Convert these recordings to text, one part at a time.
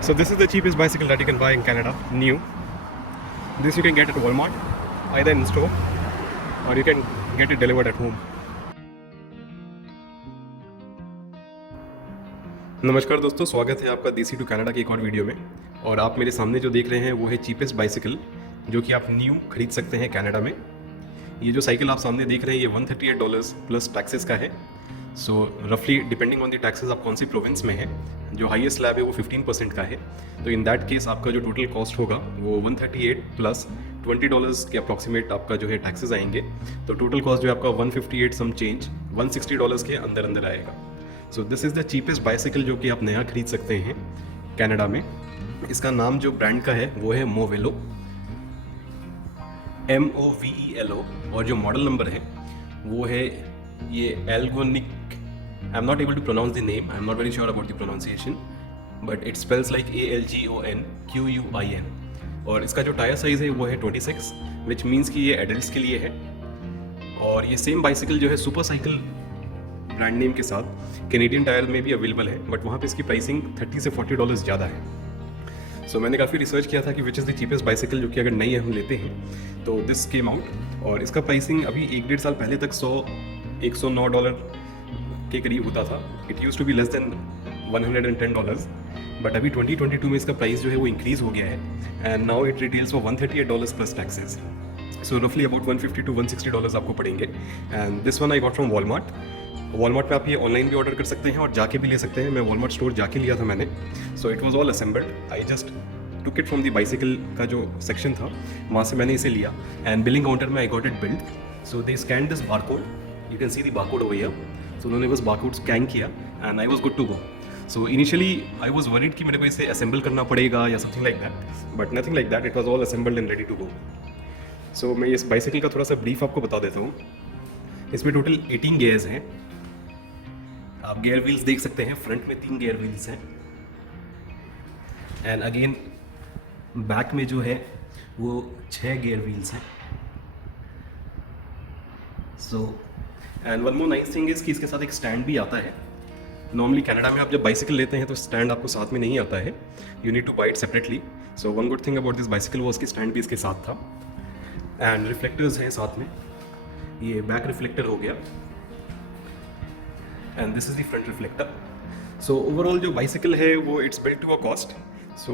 So this is the cheapest bicycle that you can buy in Canada, new. This you can get at Walmart, either in store or you can get it delivered at home. नमस्कार दोस्तों, स्वागत है आपका देसी to Canada की एक और video में। और आप मेरे सामने जो देख रहे हैं वो है चीपेस्ट बाइसिकल, जो कि आप न्यू खरीद सकते हैं कनाडा में। ये जो साइकिल आप सामने देख रहे हैं ये $138 प्लस टैक्सेस का है। सो रफली डिपेंडिंग ऑन द टैक्सेस आप कौन सी प्रोविंस में है, जो हाईएस्ट स्लैब है वो 15% का है। तो इन दैट केस आपका जो टोटल कॉस्ट होगा वो 138 प्लस $20 के अप्रॉक्सीमेट आपका जो है टैक्सेस आएंगे। तो टोटल कॉस्ट जो है आपका 158 सम चेंज $160 के अंदर अंदर आएगा। सो this is the cheapest bicycle जो कि आप नया खरीद सकते हैं कनाडा में। इसका नाम जो ब्रांड का है वो है मोवेलो, MOVELO, और जो मॉडल नंबर है वो है ये Algonquin. I am not able to pronounce the name, I am not very sure about the pronunciation, but it spells like ALGONQUIN। और इसका जो टायर साइज़ है वो है 26, विच मीन्स कि ये एडल्ट्स के लिए है। और ये सेम बाइसिकल जो है सुपर साइकिल ब्रांड नेम के साथ कैनेडियन टायर में भी अवेलेबल है, बट वहाँ पे इसकी प्राइसिंग $30 से $40 ज़्यादा है। सो मैंने काफ़ी रिसर्च किया था कि which is the cheapest bicycle, जो कि अगर नई हम लेते हैं तो दिस केम आउट। और इसका प्राइसिंग अभी 1-1.5 साल पहले तक $109 के करीब होता था। It use to be less than $110, but अभी 2022 में इसका प्राइस जो है वो इंक्रीज़ हो गया है and now it retails for $138 plus taxes. So रफली अबाउट $150 to $160 आपको पड़ेंगे। And this one I got from Walmart पे आप ये ऑनलाइन भी ऑर्डर कर सकते हैं और जाके भी ले सकते हैं। मैं वॉलमार्ट स्टोर जाके लिया था मैंने। So it was all assembled, I just took it from the bicycle का जो सेक्शन था वहाँ से मैंने इसे लिया एंड बिलिंग काउंटर में I got it billed. So they scan this barcode, you can see the barcode over here. So उन्होंने बस बारकोड स्कैन किया and I was good to go. So initially I was worried कि मेरे को इसे assemble करना पड़ेगा या something like that, but nothing like that, it was all assembled and ready to go. So मैं इस बाइसिकल का थोड़ा सा ब्रीफ आपको बता देता हूँ। इसमें टोटल 18 गेयर्स हैं। आप गेयर व्हील्स देख सकते हैं, फ्रंट में 3 गेयर व्हील्स हैं एंड अगेन बैक में जो है वो 6 गेयर व्हील्स हैं। So and one more nice thing is कि इसके साथ एक स्टैंड भी आता है। नॉर्मली कनाडा में आप जब बाइसिकल लेते हैं तो स्टैंड आपको साथ में नहीं आता है, you need to buy it separately. So one good thing about this bicycle वो उसकी स्टैंड भी इसके साथ था। एंड रिफ्लेक्टर्स हैं साथ में, ये बैक रिफ्लेक्टर हो गया and this is the front reflector. So overall जो बाइसिकल है वो it's built to a cost. So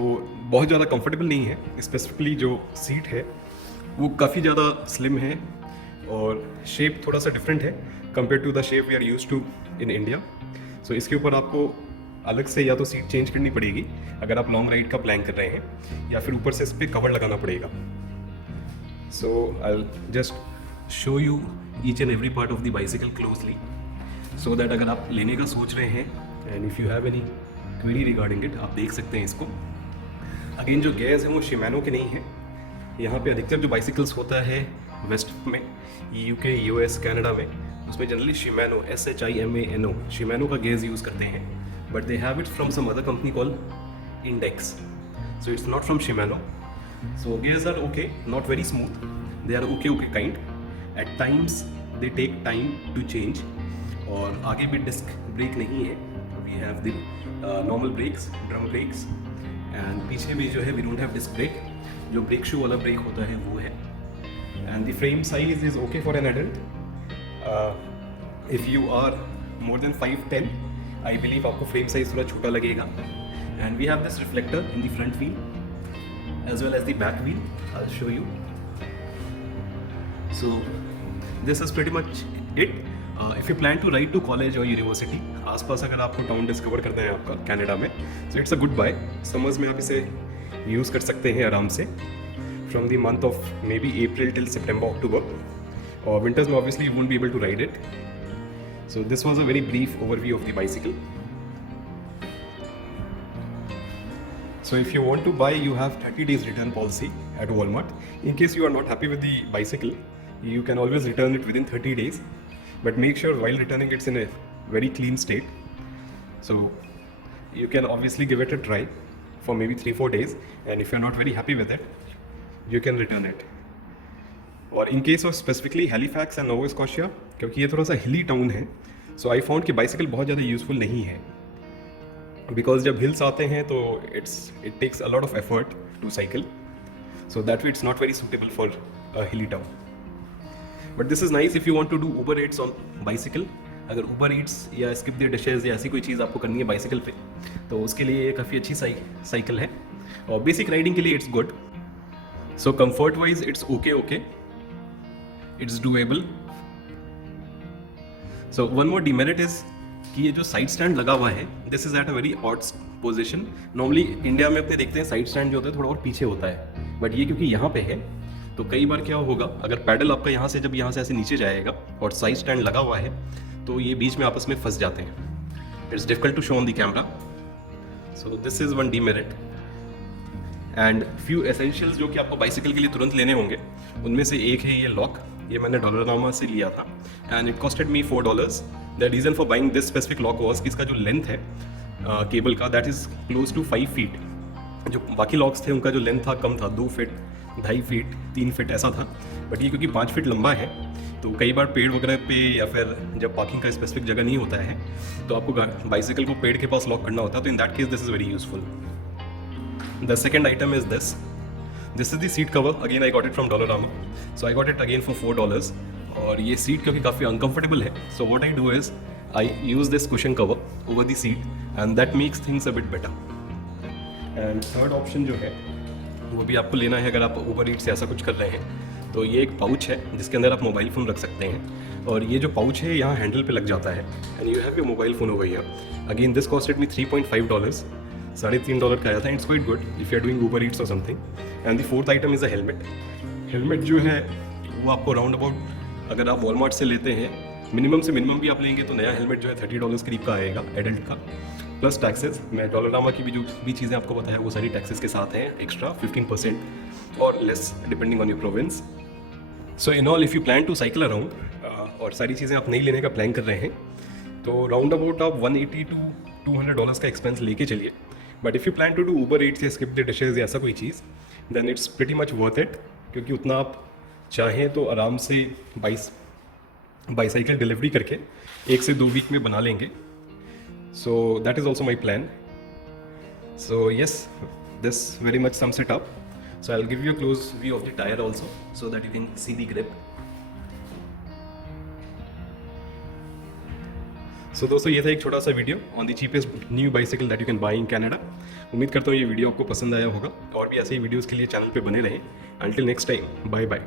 बहुत ज़्यादा कंफर्टेबल नहीं है, स्पेसिफिकली जो सीट है वो काफ़ी ज़्यादा स्लिम है और शेप थोड़ा सा डिफरेंट है compare to the shape we are use to in India. So इसके ऊपर आपको अलग से या तो सीट चेंज करनी पड़ेगी अगर आप लॉन्ग राइड का प्लान कर रहे हैं, या फिर ऊपर से इस पर कवर लगाना पड़ेगा। So I just show you each and every part of the bicycle closely, so that अगर आप लेने का सोच रहे हैं and if you have any query regarding it, आप देख सकते हैं इसको। अगेन जो गेयर्स हैं वो शिमानो के नहीं हैं। यहाँ पे अधिकतर जो बाइसिकल्स होता है वेस्ट में, UK, US, कनाडा में, उसमें जनरली शिमानो SHIMANO शिमानो का गेयर्स यूज़ करते हैं, but they have it from some other company call index. So it's not from Shimano. So gears are okay, not very smooth, they are okay kind. At times they take time to change. और आगे भी disc brake नहीं है, we have the normal brakes, drum brakes, and पीछे भी जो है we don't have disc break, जो ब्रेक शू वाला ब्रेक होता है वो है। And the frame size is okay for an adult. If you are more than 5'10", I believe आपको फ्रेम साइज थोड़ा छोटा लगेगा। And we have this reflector in the front wheel as well as the back wheel, I will show you. So this is pretty much it. If you plan to ride to college और university, आसपास अगर आपको town discover करना है आपका Canada में, so it's a good buy. Summers में आप इसे यूज़ कर सकते हैं आराम से from the month of maybe April till September October. और विंटर्स में obviously you won't be able to ride it. So this was a very brief overview of the bicycle. So if you want to buy, you have 30 days return policy at Walmart. In case you are not happy with the bicycle, you can always return it within 30 days. But make sure while returning it's in a very clean state. So you can obviously give it a try for maybe 3-4 days. And if you're not very happy with it, you can return it. और in case of specifically Halifax and Nova Scotia, क्योंकि ये थोड़ा सा हिली town है, so I found कि bicycle बहुत ज़्यादा यूज़फुल नहीं है। बिकॉज जब हिल्स आते हैं तो it takes a lot of effort to cycle, so that way it's not very suitable for a hilly town. But this is nice if you want to do Uber Eats on bicycle. अगर Uber Eats या skip the dishes या ऐसी कोई चीज़ आपको करनी है bicycle पे, तो उसके लिए ये काफ़ी अच्छी साइकिल है. और बेसिक राइडिंग के लिए it's good. So comfort wise it's okay, it's doable. So one more demerit is कि ये जो साइड स्टैंड लगा हुआ है, this is at a very odd position. Normally India में अपने देखते हैं साइड स्टैंड जो होता है थोड़ा और पीछे होता है, बट ये क्योंकि यहाँ पे है तो कई बार क्या होगा, अगर पैडल आपका यहाँ से जब यहाँ से ऐसे नीचे जाएगा और साइड स्टैंड लगा हुआ है तो ये बीच में आपस में फंस जाते हैं. It's difficult to show on the camera. So this is one demerit. And few essentials जो कि आपको बाइसिकल के लिए तुरंत लेने होंगे, उनमें से एक है ये लॉक. ये मैंने डॉलरनामा से लिया था and it costed me $4. The reason for buying this specific lock was कि इसका जो लेंथ है केबल का, that is close to 5 feet. जो बाकी लॉक्स थे उनका जो लेंथ था कम था, 2 फीट, 2.5 फीट, 3 फीट ऐसा था. बट ये क्योंकि 5 फीट लंबा है तो कई बार पेड़ वगैरह पे या फिर जब पार्किंग का स्पेसिफिक जगह नहीं होता है तो आपको बाइसिकल को पेड़ के पास लॉक करना होता है. तो in that case this is very useful. The second item is this. This is the seat cover. Again, I got it from Dollarama. So I got it again for $4. और ये seat क्योंकि काफ़ी uncomfortable है, so what I do is I use this cushion cover over the seat and that makes things a bit better. And third option जो है वो भी आपको लेना है अगर आप Uber Eats से ऐसा कुछ कर रहे हैं, तो ये एक पाउच है जिसके अंदर आप मोबाइल फ़ोन रख सकते हैं. और ये जो पाउच है यहाँ हैंडल पे लग जाता है and you have your mobile phone over here. Again this costed me $3.5. $3.5 का आया था. It's quite good if you are doing Uber Eats और something. And the fourth item is a helmet. Helmet जो है वो आपको राउंड अबाउट अगर आप वॉलमार्ट से लेते हैं, मिनिमम से मिनिमम भी आप लेंगे तो नया हेलमेट जो है $30 करीब का आएगा एडल्ट का, प्लस टैक्सेस. मैं डॉलरनामा की भी जो भी चीज़ें आपको बताया वो सारी टैक्सेस के साथ हैं, एक्स्ट्रा 15% और less depending on your province. So in all if you plan to cycle around और सारी चीज़ें आप नहीं लेने का प्लान कर रहे हैं तो राउंड अबाउट आप $180 to $200 का एक्सपेंस लेके चलिए. But if you plan to do Uber Eats या स्किप द डिशेज या ऐसा कोई चीज़, then it's pretty much worth it. क्योंकि उतना आप चाहें तो आराम से बाईसाइकिल डिलीवरी करके 1 से 2 वीक में बना लेंगे. So that is also my plan. So yes, this very much sums it up. So I will give you a close view of the tyre also so that you can see the grip. So दोस्तों ये था एक छोटा सा video on the cheapest new bicycle that you can buy in Canada. उम्मीद करता हूँ ये वीडियो आपको पसंद आया होगा और भी ऐसे ही वीडियोज़ के लिए चैनल पे बने रहें. Until next time, bye bye.